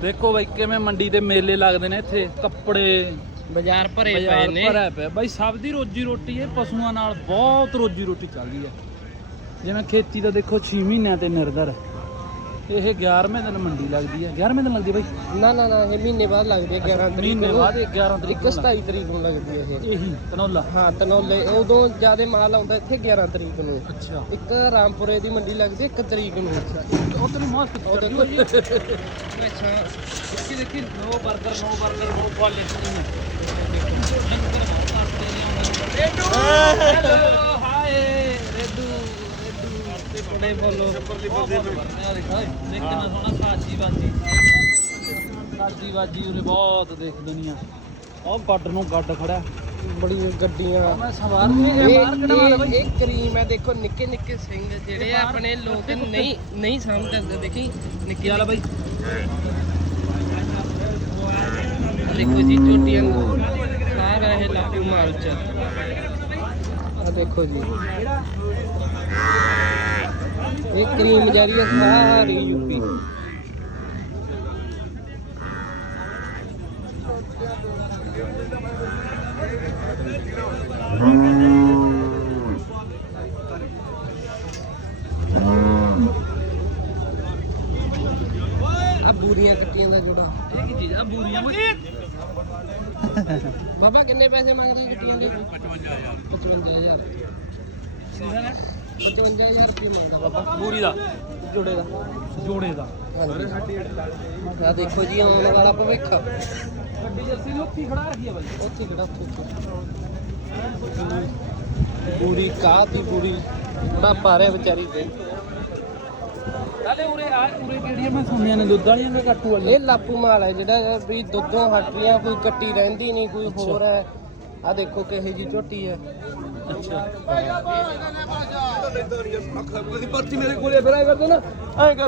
ਦੇਖੋ ਬਾਈ ਕਿਵੇਂ ਮੰਡੀ ਤੇ ਮੇਲੇ ਲੱਗਦੇ ਨੇ ਇੱਥੇ ਕੱਪੜੇ ਬਾਜ਼ਾਰ ਭਰੇ ਪਏ ਨੇ। ਭਰਿਆ ਪਿਆ। ਬਾਈ ਸਭ ਦੀ ਰੋਜੀ ਰੋਟੀ ਇਹ ਪਸ਼ੂਆਂ ਨਾਲ ਬਹੁਤ ਰੋਜੀ ਰੋਟੀ ਚੱਲਦੀ ਹੈ। ਜਿਵੇਂ ਖੇਤੀ ਦਾ ਦੇਖੋ 6 ਮਹੀਨਿਆਂ ਤੇ ਨਿਰਧਰ ਹੈ। ਇਹ 11ਵੇਂ ਦਿਨ ਮੰਡੀ ਲੱਗਦੀ ਹੈ? 11ਵੇਂ ਦਿਨ ਲੱਗਦੀ ਹੈ ਬਾਈ? ਨਾ ਨਾ ਨਾ ਇਹ ਮਹੀਨੇ ਬਾਅਦ ਲੱਗਦੀ ਹੈ 11 ਤਰੀਕ ਮਹੀਨੇ ਨੂੰ। ਬਾਅਦ ਇਹ 11 ਤਰੀਕ ਇੱਕ ਨੂੰ 27 ਤਰੀਕ ਨੂੰ ਲੱਗਦੀ ਹੈ ਇਹ। ਇਹੀ ਤਨੌਲਾ? ਹਾਂ ਤਨੌਲੇ। ਉਦੋਂ ਜ਼ਿਆਦਾ ਮਾਲ ਆਉਂਦਾ ਇੱਥੇ 11 ਤਰੀਕ ਨੂੰ। ਅੱਛਾ। ਇੱਕ ਰਾਮਪੁਰੇ ਦੀ ਮੰਡੀ ਲੱਗਦੀ 1 ਤਰੀਕ ਨੂੰ। ਉਹ ਤੈਨੂੰ ਮਸਤ ਉਹ ਦੇਖੋ ਜੀ। ਅੱਛਾ। ਦੇਖੀ ਦੇਖੀ। ਨੋ 버ਗਰ ਨੋ 버ਗਰ ਨੋ ਕੁਆਲਿਟੀ ਹੈਲੋ ਹਾਏ ਰੇਡੂ ਬੜੇ ਬੋਲੋ ਦੇਖ ਕਿੰਨਾ ਸੋਹਣਾ ਸਾਜੀ ਬਾਜੀ ਸਾਜੀ ਬਾਜੀ ਉਰੇ ਬਹੁਤ ਦੇਖ ਦੁਨੀਆ। ਉਹ ਗੱਡ ਨੂੰ ਗੱਡ ਖੜਾ ਬੜੀ ਗੱਡੀਆਂ। ਮੈਂ ਸਵਾਰ ਕੇ ਇਹ ਬਾਹਰ ਕਿਹੜਾ ਵਾਲਾ ਇਹ ਕਰੀਮ ਹੈ ਦੇਖੋ ਨਿੱਕੇ ਨਿੱਕੇ ਸਿੰਘ ਜਿਹੜੇ ਆ ਆਪਣੇ ਲੋਕ ਨਹੀਂ ਨਹੀਂ ਸਮਝਦੇ ਦੇਖੀ ਨਿੱਕੇ ਵਾਲਾ ਬਾਈ। ਦੇਖੋ ਜੀ ਝੋਟੀਆਂ ਸਾਰਾ ਇਹ ਲਾਪੂ ਮਾਲ ਚ ਆ ਦੇਖੋ ਜੀ। ਇਹ ਕਰੀਮ ਜਾਰੀ ਹੈ ਸਾਰੀ ਯੂਪੀ। ਆ ਬੂਰੀਆਂ ਕੱਟੀਆਂ ਦਾ ਜੋੜਾ। ਇਹ ਕੀ ਚੀਜ਼ ਆ ਬੂਰੀਆਂ ਬਾਬਾ ਕਿੰਨੇ ਪੈਸੇ ਮੰਗਦੇ ਗੱਡੀਆਂ ਦੇ? 55000 55000 ਰੁਪਏ ਮੰਗਦਾ ਬਾਬਾ। ਬੂਰੀ ਦਾ। ਜੋੜੇ ਦਾ। ਜੋੜੇ ਦਾ। ਆ ਦੇਖੋ ਜੀ ਆਉਣ ਵਾਲਾ ਭਵਿੱਖ। ਗੱਡੀ ਜੱਸੀ ਨੂੰ ਉੱਥੇ ਖੜਾ ਰੱਖੀ ਆ ਬਾਈ। ਉੱਥੇ ਕਿਹੜਾ ਉੱਥੇ ਪੂਰੀ ਕਾਹ ਦੀ ਪਾਰਿਆ ਵਿਚਾਰੀ ਤੇ। ਨਾਲੇ ਉਰੇ ਆ ਉਰੇ ਕਿਹੜੀਆਂ ਮੈਂ ਸੁਣੀਆਂ ਨੇ ਦੁੱਧ ਵਾਲੀਆਂ ਕਿ ਕਾਟੂ ਵਾਲੀਆਂ? ਇਹ ਲਾਪੂ ਮਾਲ ਹੈ ਜਿਹੜਾ ਵੀ ਦੁੱਧੋਂ ਹਟ ਰਹੀਆਂ ਕੋਈ ਕੱਟੀ ਰਹਿੰਦੀ ਨਹੀਂ ਕੋਈ ਹੋਰ ਹੈ। ਆ ਦੇਖੋ ਕਿਹੇ ਜੀ ਝੋਟੀ ਹੈ। ਅੱਛਾ। ਪਰਚੀ ਮੇਰੇ ਕੋਲੇ ਫਿਰ ਆਇਆ ਕਰਦੇ ਨਾ ਐਂ